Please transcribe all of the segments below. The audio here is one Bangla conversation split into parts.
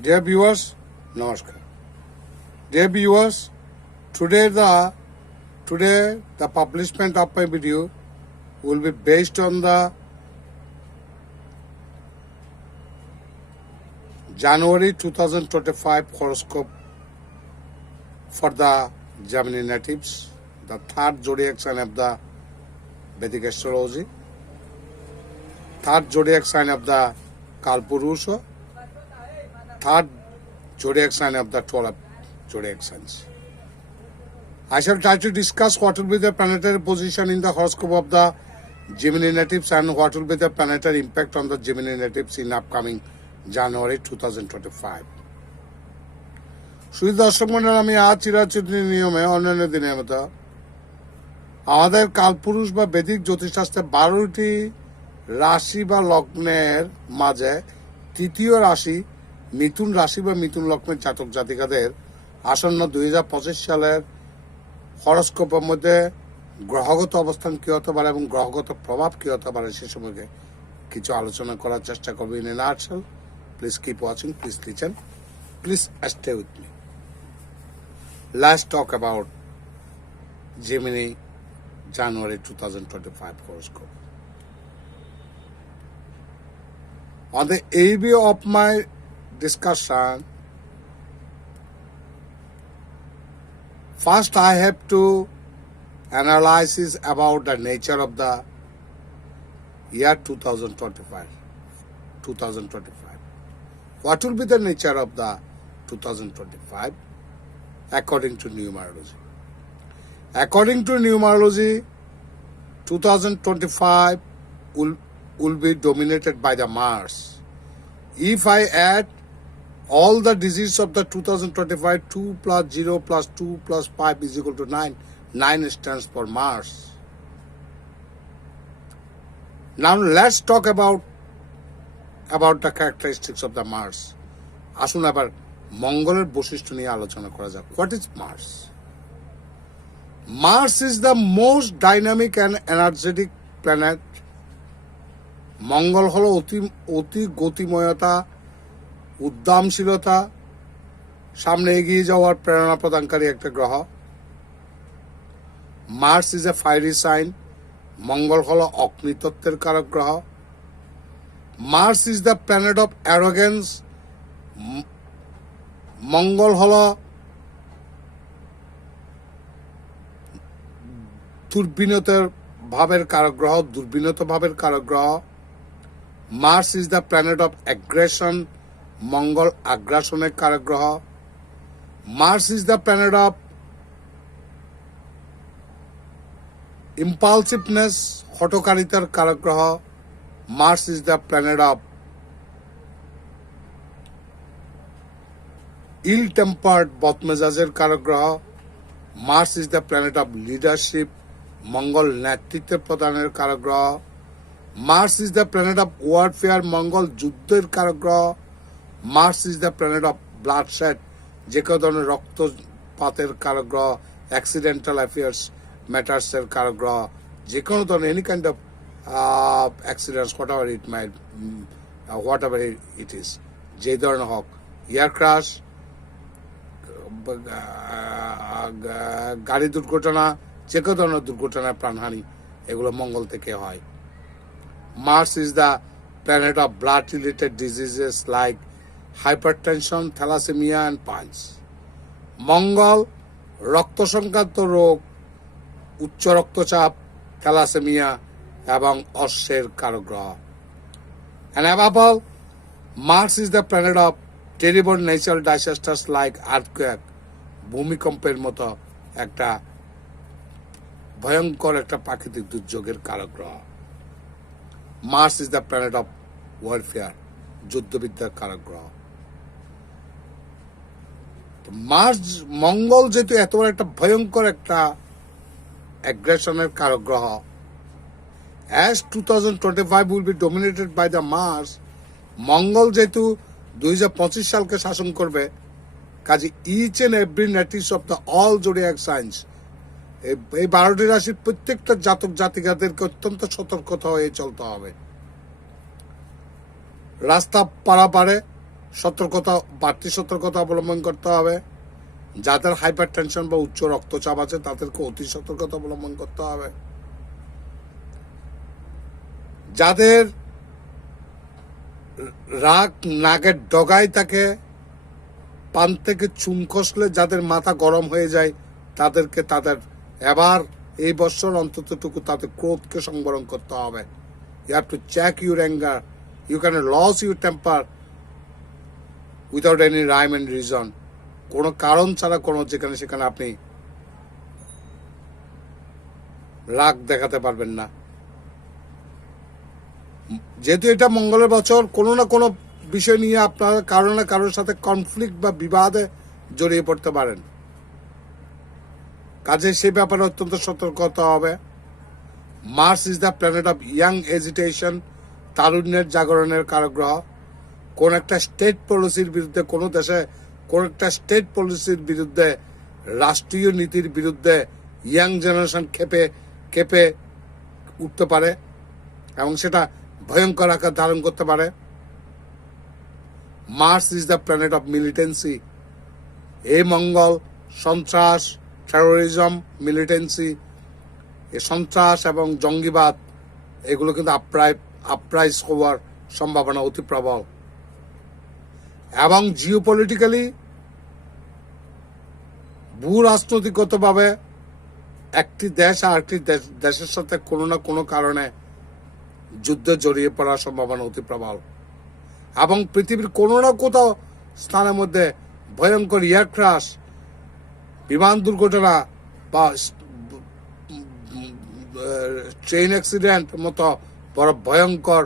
Dear viewers, Namaskar. Dear viewers, today the publishment of my video will be based on the January 2025 horoscope for the Gemini natives, the third zodiac sign of the Vedic astrology, third zodiac sign of the Kalpurusha, third zodiac sign of the 12 zodiac signs. I shall try to discuss what will be the planetary position in the horoscope of the Gemini natives and what will be the planetary impact on the Gemini natives in upcoming January 2025. শুধু দর্শক মন্ডল, আমি আজ চিরাচরিত নিয়মে অন্যান্য দিনের মতো আমাদের কালপুরুষ বা বৈদিক জ্যোতিষশাস্ত্রে 12টি রাশি বা লগ্নের মাঝে তৃতীয় রাশি মিথুন রাশি বা মিথুন লগ্নের জাতক জাতিকাদের আসন্ন 2025 সালের হরস্কোপের মধ্যে গ্রহগত অবস্থান কী হতে পারে এবং গ্রহগত প্রভাব কী হতে পারে সে সম্পর্কে কিছু আলোচনা করার চেষ্টা করবো in a nutshell. Please keep watching, please listen, please stay with me. Let's talk about Gemini January 2025 horoscope. On the AV of my discussion, first I have to analyze about the nature of the year 2025. What will be the nature of the 2025 according to numerology? According to numerology, 2025 will be dominated by the Mars. If I add all the digits of the 2025, 2 plus 0 plus 2 plus 5 is equal to 9. 9 stands for Mars. Now let's talk about the characteristics of the Mars. আসুন আবার মঙ্গলের বৈশিষ্ট্য নিয়ে আলোচনা করা যাক. What is Mars? Mars is the most dynamic and energetic planet. মঙ্গল হলো অতি গতিময়তা, উদ্যমশীলতা, সামনে এগিয়ে যাওয়ার প্রেরণা প্রদানকারী একটা গ্রহ. Mars is a fiery sign. Mangal হলো অগ্নিতত্ত্বের কারক গ্রহ. Mars is the planet of arrogance. Mangal হলো দুর্বিনীত ভাবের কারক গ্রহ, দুর্বিনীত ভাবের কারক গ্রহ. Mars is the planet of aggression. Mangal আগ্রাসনের কারক গ্রহ. Mars is the planet of impulsiveness, হঠকারিতার কারক গ্রহ. Mars is the planet of ill tempered, বদমেজাজের কারক গ্রহ. Mars is the planet of leadership. Mangal নেতৃত্বের প্রদানের কারক গ্রহ. Mars is the planet of warfare. Mangal যুদ্ধের কারক গ্রহ. Mars is the planet of bloodshed, যে কোনো ধরনের রক্তপাতের কারক গ্রহ. অ্যাক্সিডেন্টাল অ্যাফেয়ার্স ম্যাটার্সের কারক গ্রহ, যে কোনো ধরনের any kind of accidents what ever it is, যে ধরনের হোক, এয়ার ক্রাশ, গাড়ি দুর্ঘটনা, যে কোনো ধরনের দুর্ঘটনা, প্রাণহানি, এগুলো মঙ্গল থেকে হয়. Mars is the planet of blood related diseases like hypertension, thalassemia and punch. Mangal রক্ত সংক্রান্ত রোগ, উচ্চ রক্তচাপ, থ্যালাসেমিয়া এবং অশ্বের কারক গ্রহ. And above all, Mars is the planet of terrible natural disasters like earthquake, ভূমিকম্পের মতো একটা ভয়ঙ্কর একটা প্রাকৃতিক দুর্যোগের কারক গ্রহ. Mars is the planet of warfare, যুদ্ধবিদ্যার কারক গ্রহ. মার্স, মঙ্গল যেহেতু এত বড় একটা ভয়ঙ্কর একটা অ্যাগ্রেশনের কারক গ্রহ, as 2025 will be dominated by the Mars, মঙ্গল যেহেতু 2025 সালকে শাসন করবে, কাজে each and every natives of the all zodiac signs, এই 12টি রাশির প্রত্যেকটা জাতক জাতিকাদেরকে অত্যন্ত সতর্কতা হয়ে চলতে হবে. রাস্তা পারাপারে বাড়তি সতর্কতা অবলম্বন করতে হবে। যাদের হাইপার টেনশন বা উচ্চ রক্তচাপ আছে তাদেরকে অতি সতর্কতা অবলম্বন করতে হবে। যাদের রাগ নাগের ডগায় থাকে, পান থেকে চুন খসলে যাদের মাথা গরম হয়ে যায়, তাদেরকে এবার এই বছর অন্ততটুকু তাদের ক্রোধকে সংবরণ করতে হবে। You have to check your anger. You can lose your temper without any rhyme and reason. কোনো কারণ ছাড়া যেখানে সেখানে আপনি রাগ দেখাতে পারবেন না। যেহেতু এটা মঙ্গলের বছর, কোনো না কোনো বিষয় নিয়ে আপনারা কারো না কারোর সাথে কনফ্লিক্ট বা বিবাদে জড়িয়ে পড়তে পারেন। কাজে সে ব্যাপারে অত্যন্ত সতর্ক হতে হবে। Mars is the planet of young agitation, তারুণ্যের জাগরণের কারক গ্রহ। কোন একটা স্টেট পলিসির বিরুদ্ধে, কোনো দেশে কোন একটা স্টেট পলিসির বিরুদ্ধে, রাষ্ট্রীয় নীতির বিরুদ্ধে ইয়াং জেনারেশন কেঁপে উঠতে পারে এবং সেটা ভয়ঙ্কর আকার ধারণ করতে পারে। Mars is the planet of militancy. এই মঙ্গল সন্ত্রাস, টেরোরিজম, মিলিটেন্সি, সন্ত্রাস এবং জঙ্গিবাদ এগুলো কিন্তু আপরাইজ হওয়ার সম্ভাবনা অতি প্রবল। এবং জিওপলিটিক্যালি ভূরাজনৈতিকগতভাবে একটি দেশ আর একটি দেশের সাথে কোনো না কোনো কারণে যুদ্ধে জড়িয়ে পড়ার সম্ভাবনা অতি প্রবল। এবং পৃথিবীর কোনো না কোথাও স্থানের মধ্যে ভয়ঙ্কর এয়ার ক্রাশ, বিমান দুর্ঘটনা বা ট্রেন অ্যাক্সিডেন্ট মতো বড় ভয়ঙ্কর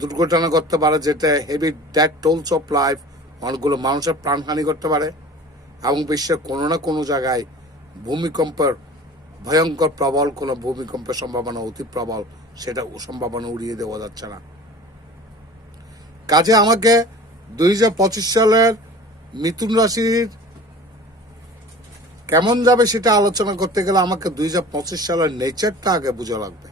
দুর্ঘটনা করতে পারে, যেটা heavy death tours of life, অনেকগুলো মানুষের প্রাণহানি করতে পারে। এবং বিশ্বের কোনো না কোনো জায়গায় ভূমিকম্পের ভয়ঙ্কর প্রবল কোনো ভূমিকম্পের সম্ভাবনা অতি প্রবল, সেটা সম্ভাবনা উড়িয়ে দেওয়া যাচ্ছে না। কাজে আমাকে 2025 সালের মিথুন রাশির কেমন যাবে সেটা আলোচনা করতে গেলে আমাকে 2025 সালের নেচারটা আগে বুঝা লাগবে।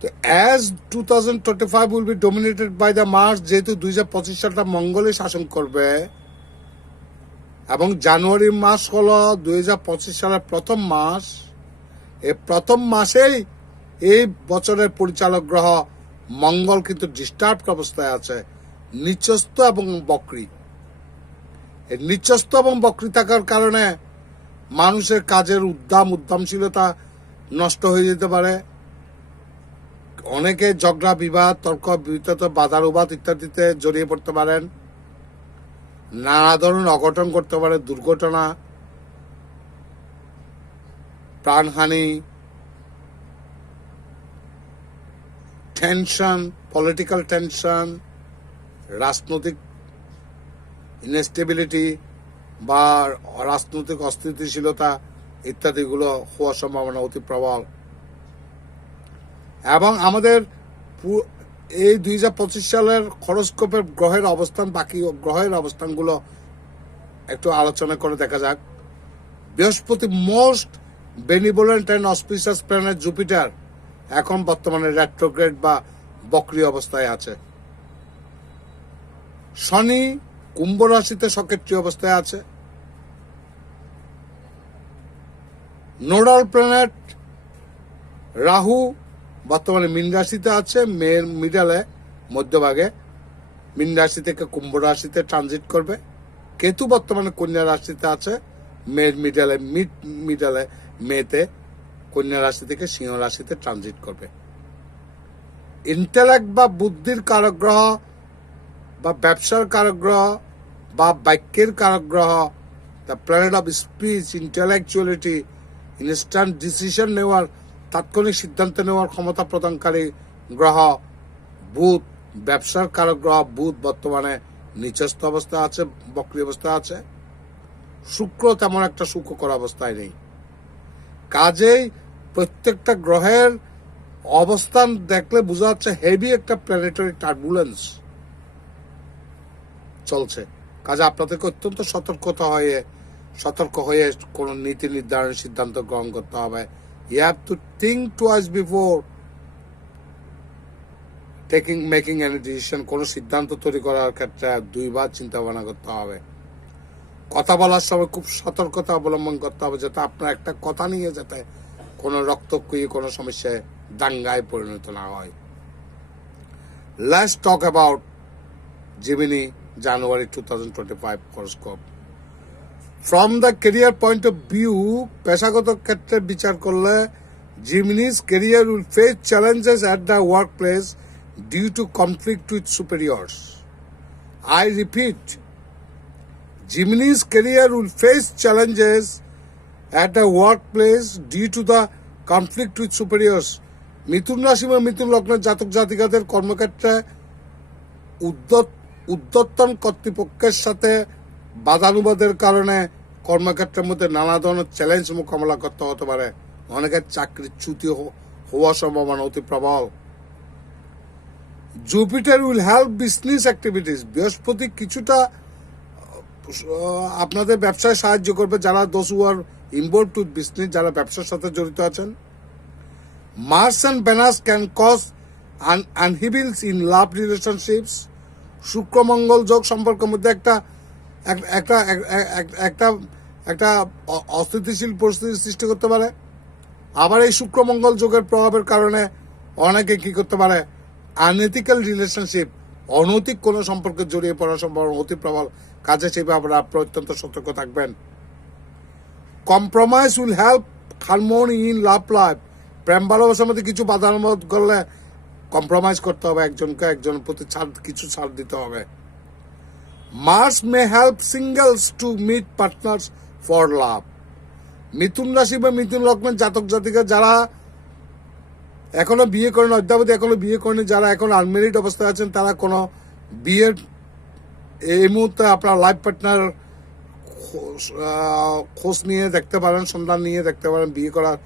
তো as 2025 will be dominated by the Mars, যেহেতু 2025 সালটা মঙ্গলে শাসন করবে এবং জানুয়ারি মাস হলো 2025 সালের প্রথম মাস। এই প্রথম মাসেই এই বছরের পরিচালক গ্রহ মঙ্গল কিন্তু ডিস্টার্ব অবস্থায় আছে, নিচস্থ এবং বক্রী। এই নিচস্থ এবং বক্রী থাকার কারণে মানুষের কাজের উদ্যমশীলতা নষ্ট হয়ে যেতে পারে। অনেকে ঝগড়া বিবাদ, তর্ক বিতর্ক, বাধার উবাদ ইত্যাদিতে জড়িয়ে পড়তে পারেন। নানা ধরনের অঘটন করতে পারে, দুর্ঘটনা, প্রাণহানি, টেনশন, পলিটিক্যাল টেনশন, রাজনৈতিক ইনস্টেবিলিটি বা রাজনৈতিক অস্থিতিশীলতা ইত্যাদিগুলো হওয়ার সম্ভাবনা অতি প্রবল। এবং আমাদের এই 2025 সালের হরোস্কোপের গ্রহের অবস্থান, বাকি গ্রহের অবস্থানগুলো একটু আলোচনা করে দেখা যাক। বৃহস্পতি most benevolent and auspicious planet Jupiter এখন বর্তমানে রেট্রোগ্রেড বা বক্রী অবস্থায় আছে। শনি কুম্ভ রাশিতে সক্রিয় অবস্থায় আছে। নোডাল প্ল্যানেট রাহু বর্তমানে মীন রাশিতে আছে, মেয়ের মিডলে মধ্যভাগে মীন রাশি থেকে কুম্ভ রাশিতে ট্রানজিট করবে। কেতু বর্তমানে কন্যা রাশিতে আছে, মেয়ের মিডলে মেতে কন্যা রাশি থেকে সিংহ রাশিতে ট্রানজিট করবে। ইন্টেলেক্ট বা বুদ্ধির কারক গ্রহ বা ব্যবসার কারক গ্রহ বা বাক্যের কারক গ্রহ, the planet of speech, intellectuality, instant decision নেওয়ার, তাৎক্ষণিক সিদ্ধান্ত নেওয়ার ক্ষমতা প্রদানকারী গ্রহ বুধ, ব্যবসার কারক গ্রহ বুধ বর্তমানে নিচস্থ অবস্থায় আছে, বক্রী অবস্থায় আছে। শুক্র তেমন একটা সুখকর অবস্থায় নেই। কাজেই প্রত্যেকটা গ্রহের অবস্থান দেখলে বোঝা যাচ্ছে হেভি একটা প্ল্যানেটারি টার্বুলেন্স চলছে। কাজে আপনাদেরকে অত্যন্ত সতর্ক হয়ে কোনো নীতি নির্ধারণের সিদ্ধান্ত গ্রহণ করতে হবে। You have to think twice before making any decision, কোনো সিদ্ধান্ত তৈরি করার ক্ষেত্রে দুইবার চিন্তা ভাবনা করতে হবে। কথা বলার সময় খুব সতর্কতা অবলম্বন করতে হবে, যাতে আপনার একটা কথা নিয়ে যাতে কোনো রক্তক্ষয়ী কোনো সমস্যায় দাঙ্গায় পরিণত না হয়। Let's talk about Gemini January 2025 horoscope. From the career point of view, পেশাগত ক্ষেত্রে বিচার করলে Gemini's career will face challenges at the workplace due to conflict with superiors. I repeat, Gemini's career will face challenges at the workplace due to the conflict with superiors. মিথুন রাশি বা মিথুন লগ্নের জাতক জাতিকাদের কর্মক্ষেত্রে উদ্যতন কর্তৃপক্ষের সাথে বাদানুবাদের কারণে কর্মক্ষেত্রের মধ্যে নানা ধরনের চ্যালেঞ্জ মোকাবেলা করতে হতে পারে। অনেকের চাকরিচ্যুতি হওয়ার সম্ভাবনা অতি প্রবল। Jupiter will help business activities. বৃহস্পতি কিছুটা আপনাদের ব্যবসায় সাহায্য করবে, যারা those who R involved with business, যারা ব্যবসার সাথে জড়িত আছেন। Mars and Venus can cause upheavals in love relationships. শুক্র মঙ্গল যোগ সম্পর্কের মধ্যে একটা অস্থিতিশীল পরিস্থিতি সৃষ্টি করতে পারে। আবার এই শুক্র মঙ্গল যোগের প্রভাবের কারণে অনেকে কি করতে পারে, আনএথিক্যাল রিলেশনশিপ, অনৈতিক কোনো সম্পর্কে জড়িয়ে পড়ার সম্ভাবনা অতি প্রবল। কাজে সেই ব্যাপারে আপনি অত্যন্ত সতর্ক থাকবেন। Compromise will help harmony in love life. প্রেম ভালোবাসার মধ্যে কিছু বাধানুবাদ করলে কম্প্রোমাইজ করতে হবে, একজনের প্রতি কিছু ছাড় দিতে হবে। Mars may help singles to meet partners for love. মিথুন রাশি বা মিথুন লগ্নের জাতক জাতিকা যারা এখনো বিয়ে করেন, অদ্যাবধি এখনো বিয়ে করেনি, যারা এখন আনমেরিড অবস্থায় আছেন, তারা কোনো বিয়ের এই মুহূর্তে আপনার লাইফ পার্টনার খোঁজ নিয়ে দেখতে পারেন, সন্ধান নিয়ে দেখতে পারেন, বিয়ে করার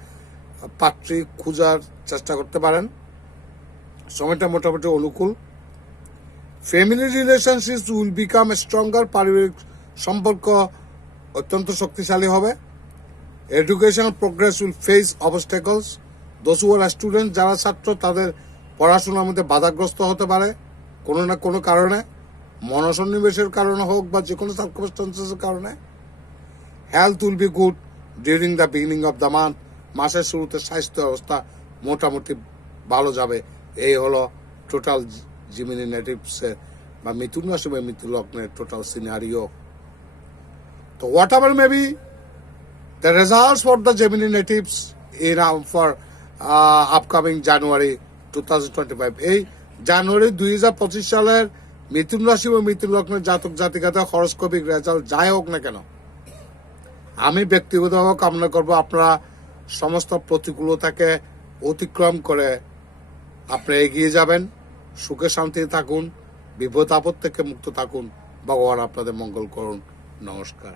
পাত্রী খোঁজার চেষ্টা করতে পারেন। সময়টা মোটামুটি অনুকূল। Family relationship will become stronger. পারিবারিক সম্পর্ক অত্যন্ত শক্তিশালী হবে। Educational progress will face obstacles. Those who are student, যারা ছাত্র, তাদের পড়াশোনার মধ্যে বাধাগ্রস্ত হতে পারে কোনো না কোনো কারণে, মনসন্নিবেশের কারণে হোক বা যে কোনো সার্কামস্টেন্সেসের কারণে। Health will be good during the beginning of the month. মাসের শুরুতে স্বাস্থ্য অবস্থা মোটামুটি ভালো যাবে। এই হলো টোটাল জিমিনি নেটিভসের বা মিথুন রাশি বা মিথুন লগ্নের টোটাল সিনারিও। তো whatever may be the results for the Gemini natives in for upcoming January 2025। এই জানুয়ারি 2025 সালের মিথুন রাশি বা মিথুন লগ্নের জাতক জাতিকাদের হরস্কোপিক রেজাল্ট যাই হোক না কেন, আমি ব্যক্তিগতভাবে কামনা করব আপনারা সমস্ত প্রতিকূলতাকে অতিক্রম করে আপনি এগিয়ে যাবেন, সুখে শান্তিতে থাকুন, বিপদ আপদ থেকে মুক্ত থাকুন। ভগবান আপনাদের মঙ্গল করুন। নমস্কার।